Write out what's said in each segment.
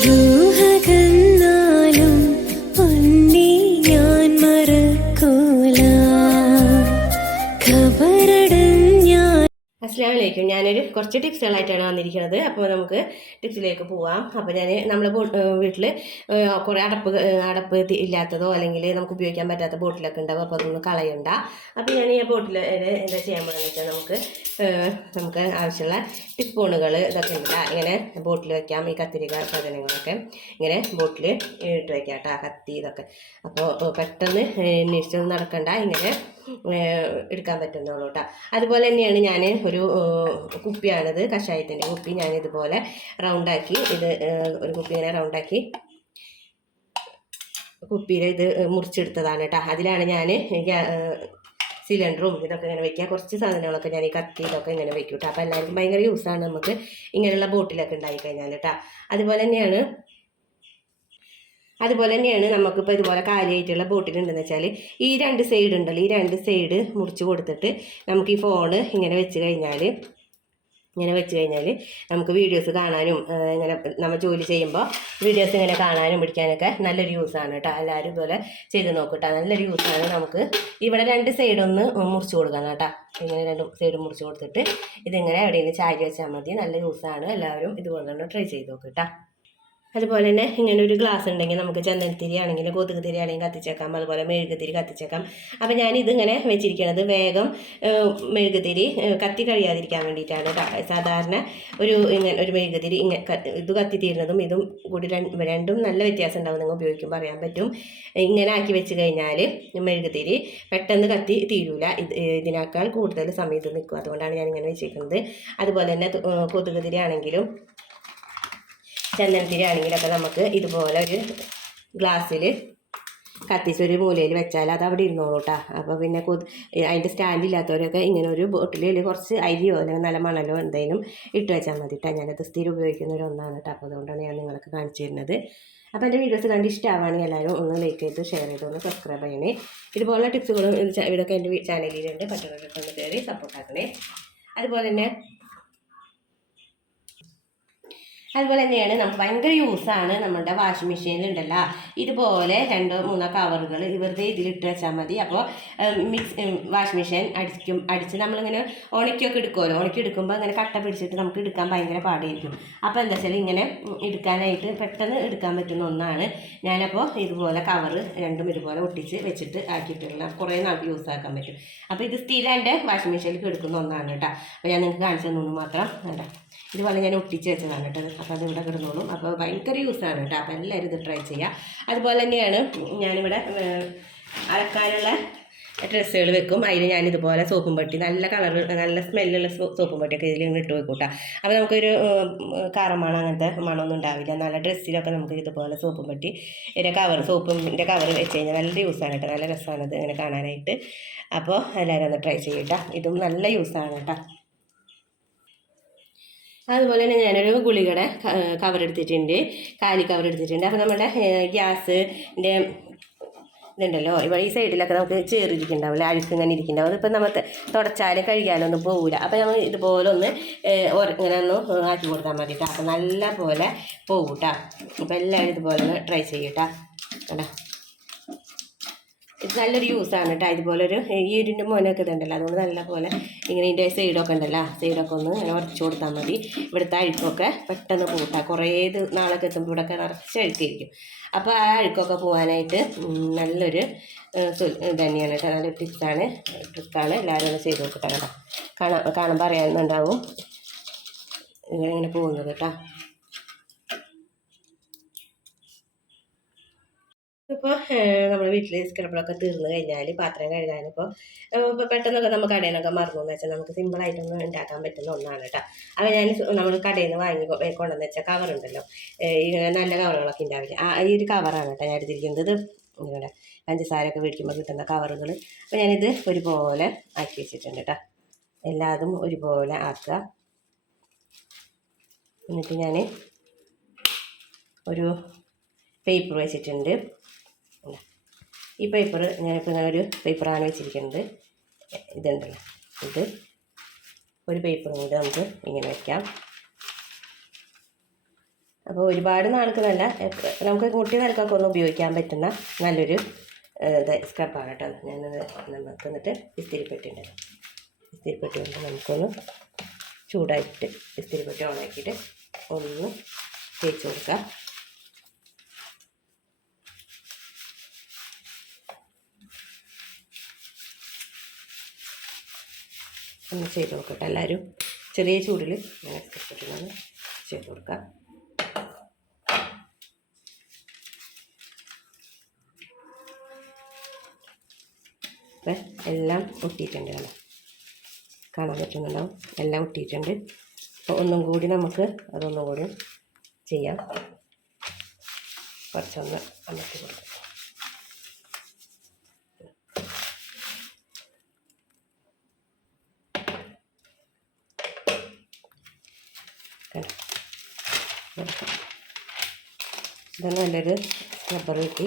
ruhagan അസ്ലാം വലൈക്കും ഞാനൊരു കുറച്ച് ടിപ്സുകളായിട്ടാണ് വന്നിരിക്കുന്നത്. അപ്പോൾ നമുക്ക് ടിപ്സിലേക്ക് പോവാം. അപ്പോൾ ഞാൻ നമ്മൾ വീട്ടിൽ കുറേ അടപ്പ് അടപ്പ് ഇല്ലാത്തതോ അല്ലെങ്കിൽ നമുക്ക് ഉപയോഗിക്കാൻ പറ്റാത്ത ബോട്ടിലൊക്കെ ഉണ്ടാവും. അപ്പോൾ അതൊന്നും കളയണ്ട. അപ്പോൾ ഞാൻ ഈ ബോട്ടിൽ എന്താ ചെയ്യാൻ പോകുന്നത് വെച്ചാൽ നമുക്ക് നമുക്ക് ആവശ്യമുള്ള ടിപ്പോണുകൾ ഇതൊക്കെ ഉണ്ട്. ഇങ്ങനെ ബോട്ടിൽ വയ്ക്കാം ഈ കത്തിരിക്ക സാധനങ്ങളൊക്കെ ഇങ്ങനെ ബോട്ടിൽ ഇട്ട് വയ്ക്കാം കേട്ടോ. കത്തി ഇതൊക്കെ. അപ്പോൾ പെട്ടെന്ന് അന്വേഷിച്ചൊന്നും നടക്കണ്ട. ഇങ്ങനെ എടുക്കാൻ പറ്റുന്നുള്ളൂ കേട്ടോ. അതുപോലെ തന്നെയാണ് ഞാൻ ഒരു കുപ്പിയാണിത് കഷായത്തിന്റെ കുപ്പി. ഞാൻ ഇതുപോലെ റൗണ്ടാക്കി ഇത് ഒരു കുപ്പി ഇങ്ങനെ റൗണ്ടാക്കി കുപ്പിയിൽ ഇത് മുറിച്ചെടുത്തതാണ് കേട്ടോ. അതിലാണ് ഞാൻ സിലിണ്ടറും ഇതൊക്കെ ഇങ്ങനെ വെക്കുക. കുറച്ച് സാധനങ്ങളൊക്കെ ഞാൻ ഈ കത്തി ഇതൊക്കെ ഇങ്ങനെ വെക്കും കേട്ടോ. അപ്പോൾ എല്ലാവർക്കും ഭയങ്കര യൂസാണ് നമുക്ക് ഇങ്ങനെയുള്ള ബോട്ടിലൊക്കെ ഉണ്ടായി കഴിഞ്ഞാൽ കേട്ടോ. അതുപോലെ തന്നെയാണ് അതുപോലെ തന്നെയാണ് നമുക്കിപ്പോൾ ഇതുപോലെ കാലിയായിട്ടുള്ള ബോട്ടിലുണ്ടെന്ന് വെച്ചാൽ ഈ രണ്ട് സൈഡ് ഉണ്ടല്ലോ ഈ രണ്ട് സൈഡ് മുറിച്ച് കൊടുത്തിട്ട് നമുക്ക് ഈ ഫോണ് ഇങ്ങനെ വെച്ച് കഴിഞ്ഞാൽ ഇങ്ങനെ വെച്ച് കഴിഞ്ഞാൽ നമുക്ക് വീഡിയോസ് കാണാനും ഇങ്ങനെ നമ്മൾ ജോലി ചെയ്യുമ്പോൾ വീഡിയോസ് ഇങ്ങനെ കാണാനും പിടിക്കാനൊക്കെ നല്ലൊരു യൂസാണ് കേട്ടോ എല്ലാവരും ഇതുപോലെ ചെയ്ത് നോക്കട്ടോ നല്ലൊരു യൂസാണ് നമുക്ക് ഇവിടെ രണ്ട് സൈഡൊന്ന് മുറിച്ച് കൊടുക്കണം കേട്ടോ ഇങ്ങനെ രണ്ട് സൈഡ് മുറിച്ച് കൊടുത്തിട്ട് ഇതിങ്ങനെ എവിടെയെങ്കിലും ചാരി വെച്ചാൽ മതി. നല്ല യൂസാണ് എല്ലാവരും ഇതുപോലെ തന്നെ ട്രൈ ചെയ്ത് നോക്ക് കേട്ടോ അതുപോലെ തന്നെ ഇങ്ങനെ ഒരു ഗ്ലാസ് ഉണ്ടെങ്കിൽ നമുക്ക് ചന്ദനത്തിരി ആണെങ്കിൽ കൊതുക് തിരി ആണെങ്കിൽ കത്തിച്ചേക്കാം. അതുപോലെ മെഴുകുതിരി കത്തിച്ചേക്കാം. അപ്പോൾ ഞാൻ ഇതിങ്ങനെ വെച്ചിരിക്കുന്നത് വേഗം മെഴുകുതിരി കത്തി കഴിയാതിരിക്കാൻ വേണ്ടിയിട്ടാണ് സാധാരണ ഒരു ഇങ്ങനെ ഒരു മെഴുകുതിരി ഇങ്ങനെ ഇത് കത്തി തീരുന്നതും ഇതും കൂടി രണ്ടും നല്ല വ്യത്യാസം ഉണ്ടാവും നിങ്ങൾ ഉപയോഗിക്കുമ്പോൾ അറിയാൻ പറ്റും. ഇങ്ങനെ ആക്കി വെച്ച് കഴിഞ്ഞാൽ മെഴുകുതിരി പെട്ടെന്ന് കത്തി തീരൂല. ഇത് ഇതിനേക്കാൾ കൂടുതൽ സമയത്ത് നിൽക്കും. അതുകൊണ്ടാണ് ഞാൻ ഇങ്ങനെ വെച്ചിരിക്കുന്നത് അതുപോലെ തന്നെ കൊതുക് തിരി ആണെങ്കിലും ചന്ദനത്തിരി ആണെങ്കിലൊക്കെ നമുക്ക് ഇതുപോലെ ഒരു ഗ്ലാസ്സിൽ കത്തിച്ചൊരു മൂലയിൽ വെച്ചാൽ അത് അവിടെ ഇരുന്നോളൂ കേട്ടോ അപ്പോൾ പിന്നെ അതിന്റെ സ്റ്റാൻഡ് ഇല്ലാത്തവരൊക്കെ ഇങ്ങനെ ഒരു ബോട്ടിലിൽ കുറച്ച് അരിയോ അല്ലെങ്കിൽ നല്ല മണലോ എന്തെങ്കിലും ഇട്ട് വെച്ചാൽ മതി കേട്ടോ ഞാനത് സ്ഥിരം ഉപയോഗിക്കുന്ന ഒരു ഒന്നാണ് കേട്ടോ അപ്പോൾ അതുകൊണ്ടാണ് ഞാൻ നിങ്ങൾക്ക് കാണിച്ചു തരുന്നത്. അപ്പോൾ എന്റെ വീഡിയോസ് കണ്ട് ഇഷ്ടമാവുകയാണെങ്കിൽ എല്ലാവരും ഒന്ന് ലൈക്ക് ചെയ്ത് ഷെയർ ചെയ്ത് ഒന്ന് സബ്സ്ക്രൈബ് ചെയ്യണേ. ഇതുപോലെ ടിപ്സുകളും ഇത് ഇതൊക്കെ എന്റെ ചാനലിലുണ്ട്. പറ്റുന്നവരൊക്കെ ഒന്ന് കയറി സപ്പോർട്ടാക്കണേ അതുപോലെ തന്നെ അതുപോലെ തന്നെയാണ് നമുക്ക് ഭയങ്കര യൂസാണ് നമ്മുടെ വാഷിംഗ് മെഷീനിലുണ്ടല്ലോ ഇതുപോലെ രണ്ടോ മൂന്നോ കവറുകൾ വെറുതെ ഇതിലിട്ട് വെച്ചാൽ മതി. അപ്പോൾ മിക്സ് വാഷിംഗ് മെഷീൻ അടിക്കും. അടിച്ച് നമ്മളിങ്ങനെ ഉണക്കിയൊക്കെ എടുക്കുമല്ലോ ഉണക്കി എടുക്കുമ്പോൾ അങ്ങനെ കട്ട പിടിച്ചിട്ട് നമുക്ക് എടുക്കാൻ ഭയങ്കര പാടായിരിക്കും. അപ്പോൾ എന്താ വെച്ചാൽ ഇങ്ങനെ എടുക്കാനായിട്ട് പെട്ടെന്ന് എടുക്കാൻ പറ്റുന്ന ഒന്നാണ്. ഞാനപ്പോൾ ഇതുപോലെ കവറ് രണ്ടും ഇതുപോലെ ഒട്ടിച്ച് വെച്ചിട്ട് ആക്കിയിട്ടുള്ള കുറേ നാൾക്ക് യൂസ് ആക്കാൻ പറ്റും. അപ്പോൾ ഇത് സ്ഥിരം എന്റെ വാഷിംഗ് മെഷീനിലേക്ക് എടുക്കുന്ന ഒന്നാണ് കേട്ടോ. അപ്പോൾ ഞാൻ നിങ്ങൾക്ക് കാണിച്ചു തന്നു മാത്രം. കേട്ടോ ഇതുപോലെ ഞാൻ ഒട്ടിച്ച് വെച്ചതാണ് കേട്ടോ. അപ്പോൾ അത് ഇവിടെ കിടന്നോളും. അപ്പോൾ ഭയങ്കര യൂസാണ് കേട്ടോ. അപ്പോൾ എല്ലാവരും ഇത് ട്രൈ ചെയ്യുക അതുപോലെ തന്നെയാണ് ഞാനിവിടെ അലക്കാനുള്ള ഡ്രസ്സുകൾ വെക്കും. അതിൽ ഞാനിതുപോലെ സോപ്പും പെട്ടി നല്ല കളർ നല്ല സ്മെല്ലുള്ള സോപ്പും പെട്ടിയൊക്കെ ഇതിൽ ഇങ്ങനെ ഇട്ട് വെക്കും കേട്ടോ. അപ്പോൾ നമുക്കൊരു ഏഹ്, കാരമണം അങ്ങനത്തെ മണമൊന്നും ഉണ്ടാവില്ല. നല്ല ഡ്രസ്സിലൊക്കെ നമുക്ക് ഇതുപോലെ സോപ്പും പെട്ടി ഇതിന്റെ കവർ സോപ്പിന്റെ കവർ വെച്ച് കഴിഞ്ഞാൽ നല്ല യൂസാണ് കേട്ടോ. നല്ല രസമാണ് ഇത് ഇങ്ങനെ കാണാനായിട്ട്. അപ്പോൾ എല്ലാവരും ഒന്ന് ട്രൈ ചെയ്യട്ടോ ഇതും നല്ല യൂസാണ് കേട്ടോ. അതുപോലെ തന്നെ ഞാനൊരു ഗുളികയുടെ കവർ എടുത്തിട്ടുണ്ട് കാലി കവർ എടുത്തിട്ടുണ്ട് അപ്പോൾ നമ്മുടെ ഗ്യാസിന്റെ ഇതുണ്ടല്ലോ ഇവിടെ ഈ സൈഡിലൊക്കെ നമുക്ക് ചേറിയിരിക്കുന്നുണ്ടാവില്ല അഴുക്ക് ഇങ്ങനെ ഇരിക്കുന്നുണ്ടാവും അതിപ്പോൾ നമുക്ക് തുടച്ചാലും കഴുകിയാലൊന്നും പോകില്ല അപ്പോൾ നമ്മൾ ഇതുപോലെ ഒന്ന് ഇങ്ങനെ ഒന്ന് ആക്കി കൊടുക്കാൻ കേട്ടോ അപ്പോൾ നല്ല പോലെ പോകും കേട്ടോ അപ്പോൾ എല്ലാവരും ഇതുപോലെ ഒന്ന് ട്രൈ ചെയ്യട്ടാ. കേട്ടോ ഇത് നല്ലൊരു യൂസാണ് കേട്ടോ ഇതുപോലെ ഒരു ഈ ഉരുന്റെ മോനൊക്കെ ഇതുണ്ടല്ലോ. അതുകൊണ്ട് നല്ല പോലെ ഇങ്ങനെ ഇതിന്റെ സൈഡൊക്കെ ഉണ്ടല്ലോ. സൈഡൊക്കെ ഒന്ന് ഇങ്ങനെ ഉറച്ചു കൊടുത്താൽ മതി. ഇവിടുത്തെ അഴുക്കൊക്കെ പെട്ടെന്ന് കൂട്ടാം കുറേ ഇത് നാളൊക്കെ എത്തുമ്പോൾ ഇവിടെ നിറച്ച് അഴുക്കായിരിക്കും. അപ്പോൾ ആ അഴുക്കൊക്കെ പോകാനായിട്ട് നല്ലൊരു തന്നെയാണ് കേട്ടോ നല്ലൊരു ടിപ്സാണ് ട്രിക്കാണ് എല്ലാവരും ഒന്ന് ചെയ്ത് നോക്കട്ടെ കേട്ടോ. കാണാൻ കാണുമ്പോൾ അറിയാവുന്നുണ്ടാവും. ഇങ്ങനെ ഇങ്ങനെ പോകുന്നത് കേട്ടോ ഇപ്പോൾ നമ്മുടെ വീട്ടിൽ സ്ക്രബറൊക്കെ തീർന്നു കഴിഞ്ഞാൽ പാത്രം കഴുകാനിപ്പോൾ ഇപ്പോൾ പെട്ടെന്നൊക്കെ നമുക്ക് കടയിലൊക്കെ മറന്നു എന്ന് വെച്ചാൽ നമുക്ക് സിമ്പിളായിട്ടൊന്നും ഉണ്ടാക്കാൻ പറ്റുന്ന ഒന്നാണ് കേട്ടോ അപ്പോൾ ഞാൻ നമ്മൾ കടയിൽ നിന്ന് വാങ്ങി കൊണ്ടുവന്ന് വെച്ച കവറുണ്ടല്ലോ ഇങ്ങനെ നല്ല കവറുകളൊക്കെ ഉണ്ടാവില്ല ആ ഈ ഒരു കവറാണ് കേട്ടോ ഞാൻ എടുത്തിരിക്കുന്നത്. ഇങ്ങനെ പഞ്ചസാരയൊക്കെ മേടിക്കുമ്പോൾ കിട്ടുന്ന കവറുകൾ അപ്പോൾ ഞാനിത് ഒരുപോലെ ആക്കി വെച്ചിട്ടുണ്ട് കേട്ടോ എല്ലാതും ഒരുപോലെ ആക്കുക. എന്നിട്ട് ഞാൻ ഒരു പേപ്പർ വെച്ചിട്ടുണ്ട്. ഈ പേപ്പർ ഞാനിപ്പോൾ ഞാനൊരു പേപ്പറാണ് വെച്ചിരിക്കുന്നത്. ഇതുണ്ടല്ലോ. ഇത് ഒരു പേപ്പറും കൊണ്ട് നമുക്ക് ഇങ്ങനെ വയ്ക്കാം അപ്പോൾ ഒരുപാട് നാൾക്ക് നല്ല നമുക്ക് നമുക്ക് കുട്ടികൾക്കൊക്കെ ഒന്ന് ഉപയോഗിക്കാൻ പറ്റുന്ന നല്ലൊരു സ്ക്രബാണ് കേട്ടോ. ഞാൻ നമുക്ക് എന്നിട്ട് ഇസ്തിരിപ്പെട്ടിട്ടുണ്ട് ഇസ്തിരിപ്പെട്ടി കൊണ്ട് നമുക്കൊന്ന് ചൂടായിട്ട് ഇസ്തിരിപ്പെട്ടി ഓണാക്കിയിട്ട് ഒന്ന് തേച്ച് കൊടുക്കാം. ഒന്ന് ചെയ്ത് നോക്കട്ടെ എല്ലാവരും. ചെറിയ ചൂടിൽ ഞാൻ ഇഷ്ടപ്പെട്ടൊന്ന് ചെയ്ത് കൊടുക്കാം. എല്ലാം ഒട്ടിയിട്ടുണ്ട് കാണാം കാണാൻ പറ്റുന്നുണ്ടാവും എല്ലാം ഒട്ടിയിട്ടുണ്ട്. അപ്പോൾ ഒന്നും കൂടി നമുക്ക് അതൊന്നും കൂടി ചെയ്യാം. കുറച്ചൊന്ന് അമർത്തി കൊടുക്കാം. കണ്ടോ? എന്റെ നല്ലൊരു റബ്ബർ കിട്ടി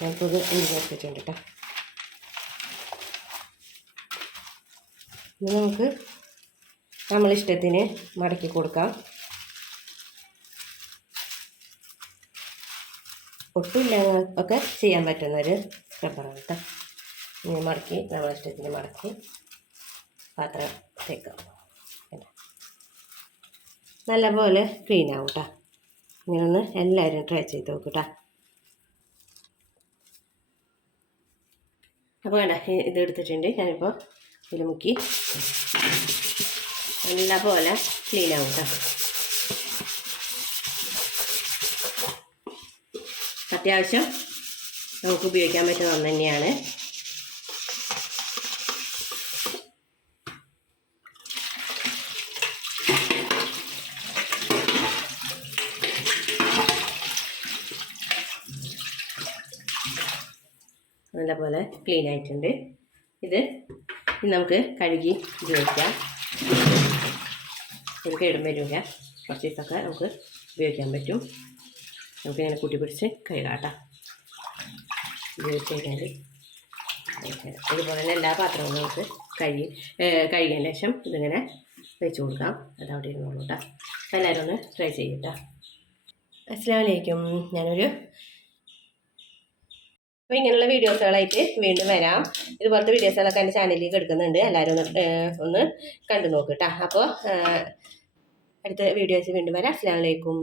ഞാനിപ്പോൾ ഇത് ഉരുവെച്ചിട്ടുണ്ട് കേട്ടോ ഇനി നമുക്ക് നമ്മളിഷ്ടത്തിന് മടക്കി കൊടുക്കാം ഒട്ടുമില്ല ഒക്കെ ചെയ്യാൻ പറ്റുന്നൊരു സ്ക്രബ്ബറാണ് കേട്ടോ ഇനി മടക്കി നമ്മളിഷ്ടത്തിന് മടക്കി പാത്രം തേക്കാം? നല്ലപോലെ ക്ലീൻ ആവും കേട്ടോ ഇങ്ങനെ ഒന്ന് എല്ലാവരും ട്രൈ ചെയ്ത് നോക്കും അപ്പോൾ വേണ്ട ഇത് എടുത്തിട്ടുണ്ട്. ഞാനിപ്പോൾ ഇതിൽ മുക്കി. നല്ല പോലെ ക്ലീൻ ആവും കേട്ടോ അത്യാവശ്യം നമുക്ക് ഉപയോഗിക്കാൻ പറ്റുന്ന ഒന്ന് തന്നെയാണ്. നല്ലപോലെ ക്ലീൻ ആയിട്ടുണ്ട്. ഇത് നമുക്ക് കഴുകി ഉപയോഗിക്കാം. നമുക്ക് ഇടം വരില്ല കുറച്ച് ദിവസമൊക്കെ നമുക്ക് ഉപയോഗിക്കാൻ പറ്റും. നമുക്ക് ഇങ്ങനെ കൂട്ടി പിടിച്ച് കഴുകാട്ടാം ഉപയോഗിച്ച് ഇതുപോലെ തന്നെ എല്ലാ പാത്രവും നമുക്ക് കഴുകി കഴുകിയതിന് ശേഷം ഇതിങ്ങനെ വെച്ച് കൊടുക്കാം. അത് അവിടെ ഇരുന്നോളൂ കേട്ടോ. എല്ലാവരും ഒന്ന് ട്രൈ ചെയ്യട്ടോ അസ്സാം വലൈക്കും ഞാനൊരു അപ്പോൾ ഇങ്ങനെയുള്ള വീഡിയോസുകളായിട്ട് വീണ്ടും വരാം. ഇതുപോലത്തെ വീഡിയോസുകളൊക്കെ എന്റെ ചാനലിലേക്ക് എടുക്കുന്നുണ്ട്. എല്ലാവരും ഒന്ന് ഒന്ന് കണ്ടു നോക്കുക കേട്ടോ. അപ്പോൾ അടുത്ത വീഡിയോസ് വീണ്ടും വരാം. അസ്സാം വലൈക്കും